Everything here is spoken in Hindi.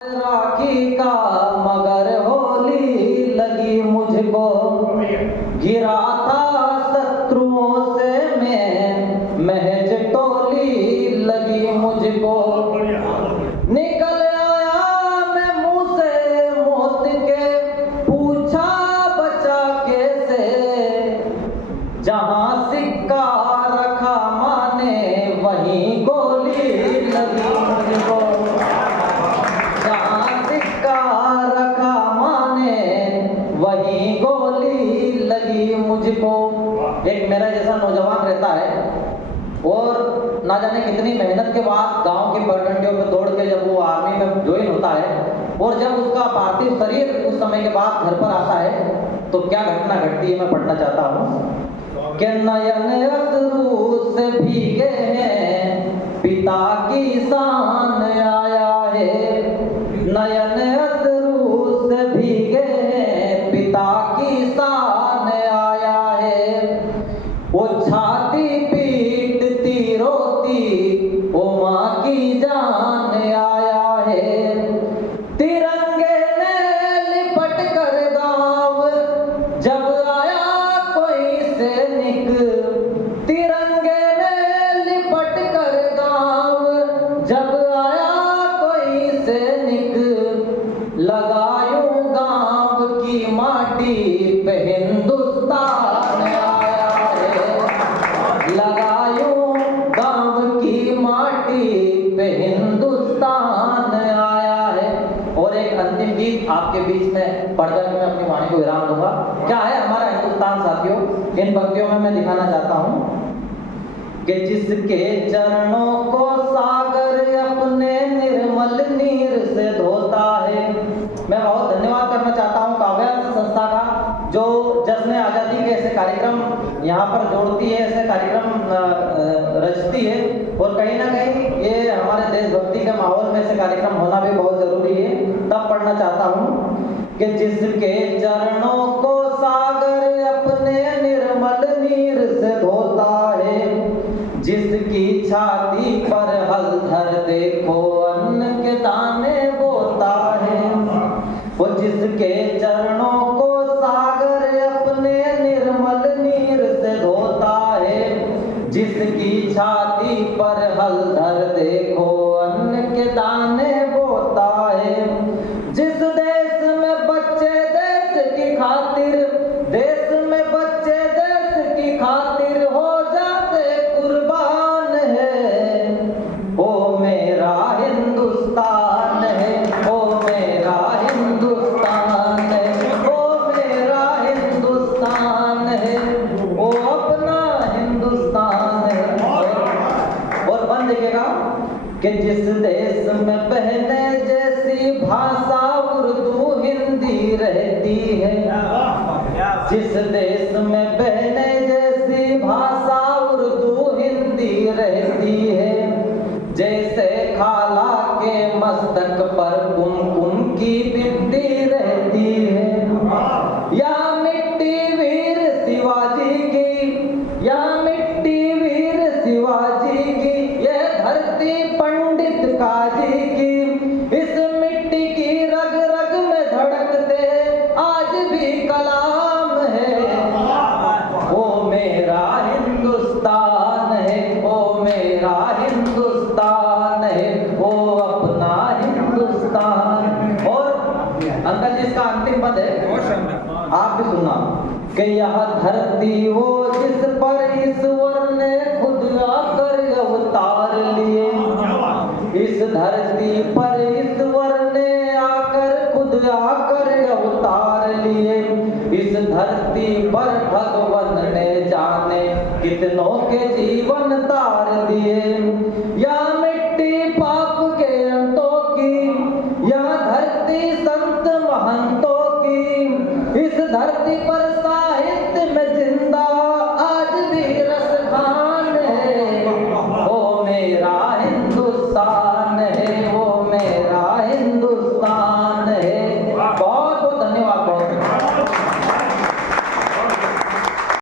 राखी का मगर होली लगी मुझको, गिरा था शत्रुओं से मैं महज टोली लगी मुझको। निकल आया मैं मुंह से मौत के, पूछा बचा कैसे, जहां सिक्का रखा माने वहीं गोली लगी मुझको। वही गोली लगी मुझको। एक मेरा जैसा नौजवान रहता है और ना जाने कितनी मेहनत के बाद गांव की पगडंडियों पे दौड़ के जब वो आर्मी में ज्वाइन होता है और जब उसका पार्थिव शरीर कुछ समय के बाद घर पर आता है तो क्या घटना घटती है मैं पढ़ना चाहता हूँ। कि नयन अश्रु से भीगे हैं पिता की शान आया है, नयन अश्रु से भीगे हैं पिता की शान आया है। वो छाती पीटती रोती वो माँ की जान आया है। तिरंगे में लिपट कर गाँव जब आया कोई सैनिक, तिरंगे में लिपट कर गाँव जब आया कोई सैनिक, लगायूं गाँव की माटी पे हिंदुस्तान आया है, लगायूं गाँव की माटी पे हिंदुस्तान आया है। और एक अंतिम गीत आपके बीच में पढ़कर मैं अपनी वाणी को विराम दूंगा। क्या है हमारा हिंदुस्तान साथियों, इन पंक्तियों में मैं दिखाना चाहता हूँ कि जिसके चरणों को सागर अपने निर्मल नीर से धोता है। मैं बहुत धन्यवाद करना चाहता हूँ काव्यांश संस्था का जो जश्न आज़ादी के ऐसे कार्यक्रम यहाँ पर जोड़ती है, ऐसे कार्यक्रम रचती है और कहीं ना कहीं ये हमारे देशभक्ति के माहौल में ऐसे कार्यक्रम होना भी बहुत जरूरी है। तब पढ़ना चाहता हूँ कि जिसके चरणों को सागर अपने निर्मल नीर से धोता है, जिसकी छाती पर हलधर देखो अन्न के दाने बोता है। वो जिसके चरणों को सागर अपने निर्मल नीर से धोता है, जिसकी छाती पर हलधर देखो अन्न के दाने बोता है। जिस देश में बच्चे देश की खातिर, देश में बच्चे देश की खातिर हो जाते कुर्बान है, ओ मेरा हिंदुस्तान है, ओ मेरा हिंदुस्तान है, ओ मेरा हिंदुस्तान है, ओ अपना हिंदुस्तान है। और बंद देखिएगा कि जिस देश में बहने जैसी भाषा उर्दू हिंदी रहती है, जिस देश में बहने जैसी भाषा उर्दू हिंदी रहती है, जैसे खाला के मस्तक पर कुमकुम की बिंदी रहती है, या मिट्टी वीर शिवाजी की, या मिट्टी वीर शिवाजी की, ये धरती पंडित काजी की, इस मिट्टी की रग रग में धड़कते आज भी कलाम है। ओ मेरा हिंदुस्तान है, ओ मेरा हिंदुस्तान है, ओ अपना हिंदुस्तान। और अंकल जी इसका अंतिम पद है, आप भी सुनना कि यह धरती वो जिस पर ईश्वर ने खुद आकर अवतार लिए, इस धरती पर ईश्वर ने आकर खुद आकर अवतार लिए, इस धरती पर भगवान ने जाने कितनों के जीवन तार दिए।